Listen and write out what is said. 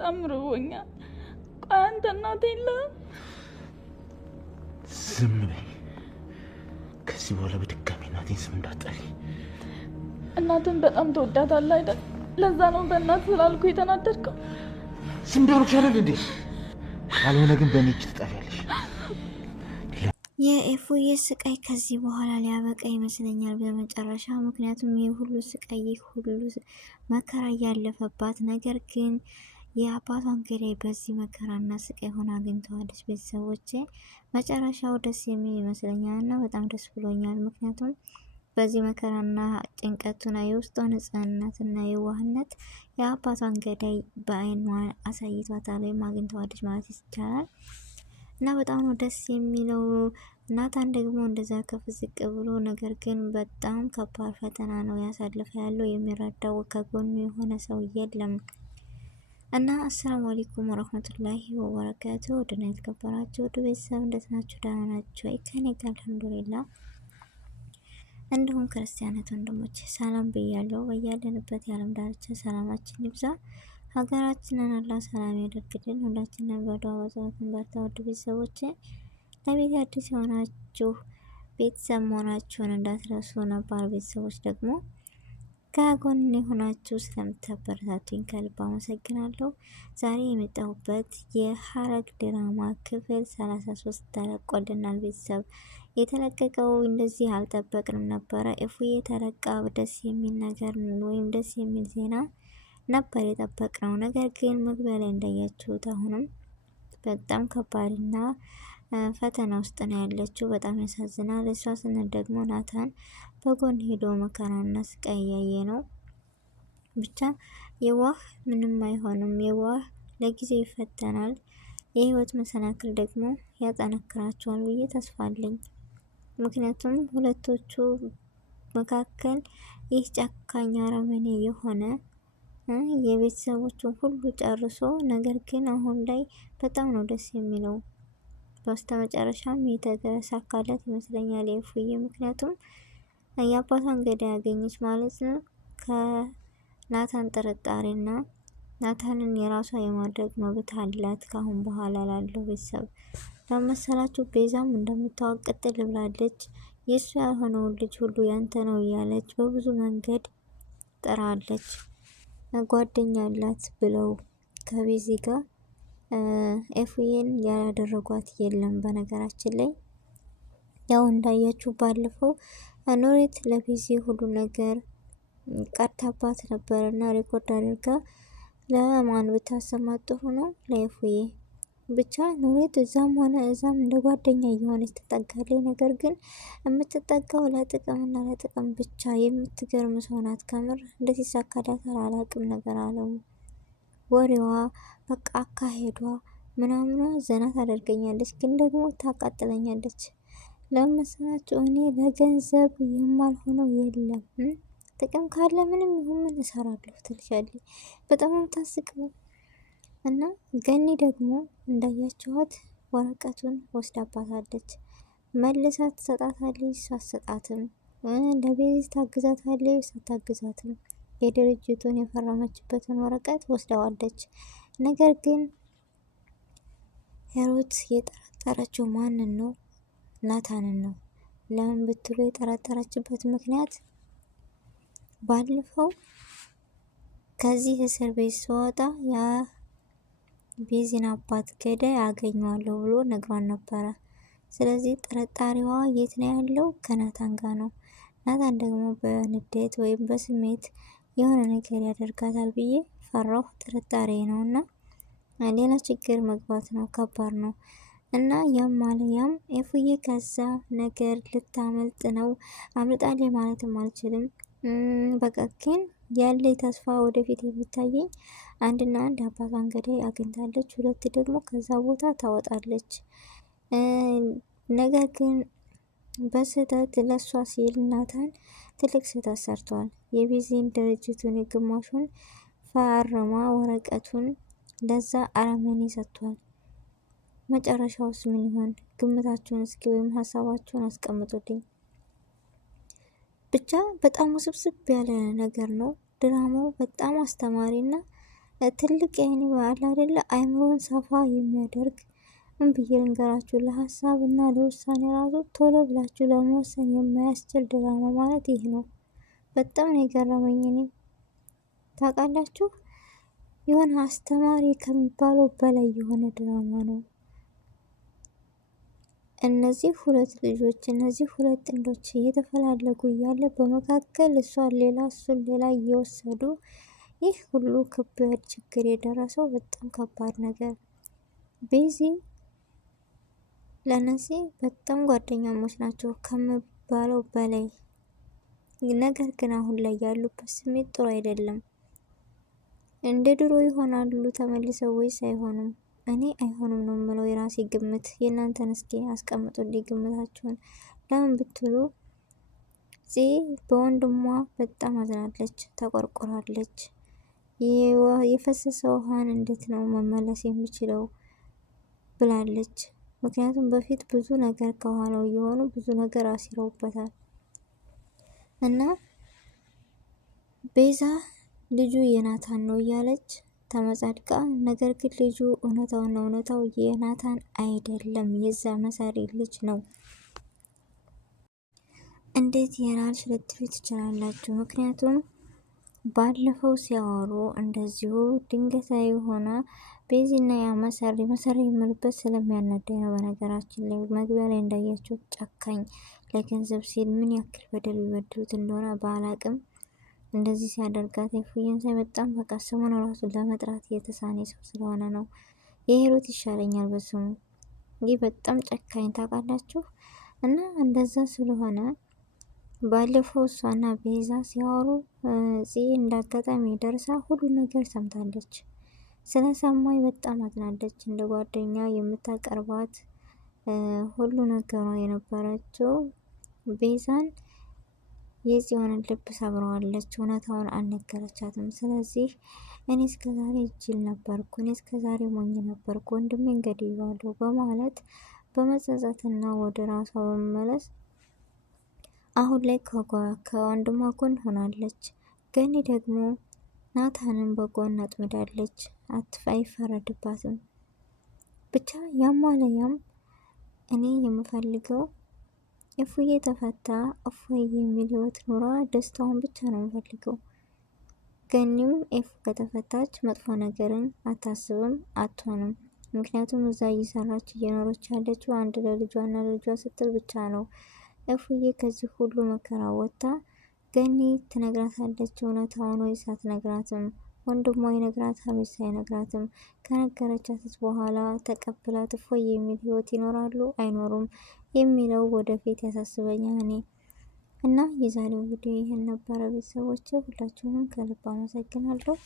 በጣም ርቦኛል። ቆይ አንተ እናት የለህም? ዝም በይ። ከዚህ በኋላ በድጋሚ እናቴን ስም እንዳትጠሪ። እናትን በጣም ተወዳታለህ አይደል? ለዛ ነው በእናት ስላልኩ የተናደድከው። ዝም በሉ ይቻላል እንዴ? ካልሆነ ግን በእኔ እጅ ትጠፊያለሽ። የኤፉዬ ስቃይ ከዚህ በኋላ ሊያበቃ ይመስለኛል በመጨረሻ። ምክንያቱም ይህ ሁሉ ስቃይ ይህ ሁሉ መከራ እያለፈባት፣ ነገር ግን የአባቷን ገዳይ በዚህ መከራና ስቃይ ሆና አግኝተዋለች። ቤተሰቦቼ መጨረሻው ደስ የሚል ይመስለኛል እና በጣም ደስ ብሎኛል። ምክንያቱም በዚህ መከራና ጭንቀቱና የውስጧ ንጽህናትና የዋህነት የአባቷን ገዳይ በአይኗ አሳይቷታል ወይም አግኝተዋለች ማለት ይቻላል። እና በጣም ነው ደስ የሚለው። ናታን ደግሞ እንደዛ ከፍ ዝቅ ብሎ፣ ነገር ግን በጣም ከባድ ፈተና ነው ያሳልፈ ያለው። የሚረዳው ከጎኑ የሆነ ሰው የለም። እና አሰላሙ አለይኩም ወረህመቱላሂ ወበረካቱ። ወደና የተከበራችሁ ወደ ቤተሰብ እንዴት ናችሁ? ደህና ናችሁ? ከኔ ጋር አልሐምዱሊላህ። እንዲሁም ክርስቲያናት ወንድሞች ሰላም ብያለሁ። በያለንበት የዓለም ዳርቻ ሰላማችን ይብዛ። ሀገራችንን አላህ ሰላም ያደርግልን። ሁላችንን በዱዓ በጸሎት እንበርታ። ውድ ቤተሰቦች ለቤት አዲስ የሆናችሁ ቤተሰብ መሆናችሁን እንዳትረሱ፣ ነባር ቤተሰቦች ደግሞ ከጎን የሆናችሁ ስለምታበረታቱኝ ከልብ አመሰግናለሁ። ዛሬ የመጣሁበት የሐረግ ድራማ ክፍል 33 ተለቆልናል። ቤተሰብ የተለቀቀው እንደዚህ አልጠበቅንም ነበረ። እፉዬ ተለቃ ደስ የሚል ነገር ወይም ደስ የሚል ዜና ነበር የጠበቅነው። ነገር ግን መግቢያ ላይ እንዳያችሁት አሁንም በጣም ከባድና ፈተና ውስጥ ነው ያለችው። በጣም ያሳዝናል። እሷ ስንል ደግሞ ናታን በጎን ሄዶ መከራና ስቃይ እያየ ነው። ብቻ የዋህ ምንም አይሆንም። የዋህ ለጊዜው ይፈተናል። የህይወት መሰናክል ደግሞ ያጠነክራቸዋል ብዬ ተስፋ አለኝ። ምክንያቱም ሁለቶቹ መካከል ይህ ጨካኝ አረመኔ የሆነ የቤተሰቦቹን ሁሉ ጨርሶ፣ ነገር ግን አሁን ላይ በጣም ነው ደስ የሚለው። በስተመጨረሻም የተሳካለት ይመስለኛል የእፉዬ። ምክንያቱም የአባቷን ገዳይ ያገኘች ማለት ነው ከናታን ጥርጣሬና ናታንን የራሷ የማድረግ መብት አላት ካሁን በኋላ ላለው ቤተሰብ ለመሰላችሁ። ቤዛም እንደምታወቅ ቅጥል ብላለች። የእሱ ያልሆነውን ልጅ ሁሉ ያንተ ነው እያለች በብዙ መንገድ ጥራለች። ጓደኛ አላት ብለው ከቤዚ ጋር ኤፉዬን ያላደረጓት የለም። በነገራችን ላይ ያው እንዳያችሁ ባለፈው ኑሬት ለቤዚ ሁሉ ነገር ቀርታባት ነበርና ሪኮርድ አድርጋ ለማን ብታሰማት ጥሩ ነው? ለኤፉዬ ብቻ። ኑሬት እዛም ሆነ እዛም እንደ ጓደኛ እየሆነች ትጠጋለች። ነገር ግን የምትጠጋው ለጥቅምና ለጥቅም ብቻ። የምትገርም ሰው ናት ከምር። እንዴት ይሳካላታል አላቅም። ነገር አለው ወሬዋ በቃ አካሄዷ ምናምኗ ዘና ታደርገኛለች፣ ግን ደግሞ ታቃጥለኛለች። ለመሰላችሁ እኔ ለገንዘብ የማልሆነው የለም። ጥቅም ካለ ምንም ይሁን ምን እሰራለሁ ትልሻለች። በጣም ታስቀው። እና ገኒ ደግሞ እንዳያችኋት ወረቀቱን ወስዳባታለች። መልሳ ትሰጣታለች፣ ሳትሰጣትም ለቤዝ ታግዛታለች፣ ሳታግዛትም የድርጅቱን የፈረመችበትን ወረቀት ወስደዋለች። ነገር ግን ሄሮት የጠረጠረችው ማንን ነው? ናታንን ነው። ለምን ብትሉ የጠረጠረችበት ምክንያት ባለፈው ከዚህ እስር ቤት ስወጣ ያ ቤዚን አባት ገዳይ አገኘዋለሁ ብሎ ነግሯን ነበረ። ስለዚህ ጥርጣሬዋ የት ነው ያለው? ከናታን ጋር ነው። ናታን ደግሞ በንዴት ወይም በስሜት የሆነ ነገር ያደርጋታል ብዬ ፈራሁ። ጥርጣሬ ነው እና ሌላ ችግር መግባት ነው። ከባድ ነው። እና ያም አለ ያም ኤፉዬ ከዛ ነገር ልታመልጥ ነው። አምልጣለች ማለትም አልችልም። በቃ ግን ያለኝ ተስፋ ወደፊት የሚታየኝ አንድና አንድ አባቷን ገዳይ አግኝታለች፣ ሁለት ደግሞ ከዛ ቦታ ታወጣለች። ነገር ግን በስህተት ለሷ ሲል ናታን ትልቅ ስህተት ሰርቷል። የቤዚን ድርጅቱን የግማሹን ፈርማ ወረቀቱን ለዛ አረመኔ ሰጥቷል። መጨረሻውስ ምን ይሆን? ግምታችሁን እስኪ ወይም ሀሳባችሁን አስቀምጡልኝ። ብቻ በጣም ውስብስብ ያለ ነገር ነው ድራማው። በጣም አስተማሪና ትልቅ ያኔ በዓል አይደለ አይምሮን ሰፋ የሚያደርግ ምን ብዬ ልንገራችሁ፣ ለሀሳብ እና ለውሳኔ ራሱ ቶሎ ብላችሁ ለመወሰን የማያስችል ድራማ ማለት ይህ ነው። በጣም ነው የገረመኝ። እኔ ታውቃላችሁ የሆነ አስተማሪ ከሚባለው በላይ የሆነ ድራማ ነው። እነዚህ ሁለት ልጆች እነዚህ ሁለት ጥንዶች እየተፈላለጉ እያለ በመካከል እሷን ሌላ እሱን ሌላ እየወሰዱ ይህ ሁሉ ከባድ ችግር የደረሰው በጣም ከባድ ነገር። ቤዚ ለነዚህ በጣም ጓደኛሞች ናቸው ከሚባለው በላይ። ነገር ግን አሁን ላይ ያሉበት ስሜት ጥሩ አይደለም። እንደ ድሮ ይሆናሉ ተመልሰው ወይስ አይሆኑም? እኔ አይሆኑም ነው የምለው የራሴ ግምት። የእናንተን እስኪ አስቀምጡልኝ ግምታችሁን። ለምን ብትሉ በወንድሟ በጣም አዝናለች፣ ተቆርቆራለች። የፈሰሰ ውሃን እንዴት ነው መመለስ የሚችለው ብላለች። ምክንያቱም በፊት ብዙ ነገር ከኋላው የሆኑ ብዙ ነገር አሲረውበታል እና ቤዛ ልጁ የናታን ነው እያለች ተመጻድቃ፣ ነገር ግን ልጁ እውነታው የናታን አይደለም፣ የዛ መሳሪ ልጅ ነው። እንዴት የናልሽ ልትሉ ትችላላችሁ። ምክንያቱም ባለፈው ሲያወሩ እንደዚሁ ድንገታዊ ሆነ ቤዚና ያ መሰሪ የምልበት ስለሚያናደኝ ነው። በነገራችን ላይ መግቢያ ላይ እንዳያቸው ጨካኝ ለገንዘብ ሲል ምን ያክል በደል ቢበድሉት እንደሆነ ባላቅም እንደዚህ ሲያደርጋት የፉየን ሳይ በጣም በቃ ስሙን ራሱ ለመጥራት የተሳኔ ሰው ስለሆነ ነው። የሄሮት ይሻለኛል በስሙ። ይህ በጣም ጨካኝ ታውቃላችሁ። እና እንደዛ ስለሆነ ባለፈው እሷና ቤዛ ሲያወሩ እንዳጋጣሚ ደርሳ ሁሉ ነገር ሰምታለች። ስለሰማኝ በጣም አዝናለች። እንደ ጓደኛ የምታቀርባት ሁሉ ነገሯ የነበረችው ቤዛን የጽዮንን ልብ ሰብረዋለች። እውነታውን አልነገረቻትም። ስለዚህ እኔ እስከዛሬ ጅል ነበርኩ፣ እኔ እስከዛሬ ሞኝ ነበርኩ፣ ወንድሜን ገድዬዋለሁ በማለት በመጸጸትና ወደ ራሷ በመመለስ አሁን ላይ ከወንድሟ ጎን ሆናለች። ገኒ ደግሞ ናታንን በጎን አጥምዳለች። አይፈረድባትም። ብቻ ያም ሆነ ያም እኔ የምፈልገው እፉዬ ተፈታ እፎይ የሚል ህይወት ኑሯ ደስታዋን ብቻ ነው የምፈልገው። ገኒም ኤፉ ከተፈታች መጥፎ ነገርን አታስብም አትሆንም። ምክንያቱም እዛ እየሰራች እየኖረች ያለችው አንድ ለልጇና ለልጇ ስትል ብቻ ነው። እፉዬ ከዚህ ሁሉ መከራ ወጥታ ገኒ ትነግራታለች እውነታውን ወይስ አትነግራትም? ወንድሟ ይነግራታል ወይስ አይነግራትም? ከነገረቻት በኋላ ተቀብላት እፎይ የሚል ህይወት ይኖራሉ አይኖሩም የሚለው ወደፊት ያሳስበኛል እኔ እና የዛሬው ቪዲዮ ይህን ነበረ። ቤተሰቦች ሁላችሁንም ከልብ አመሰግናለሁ።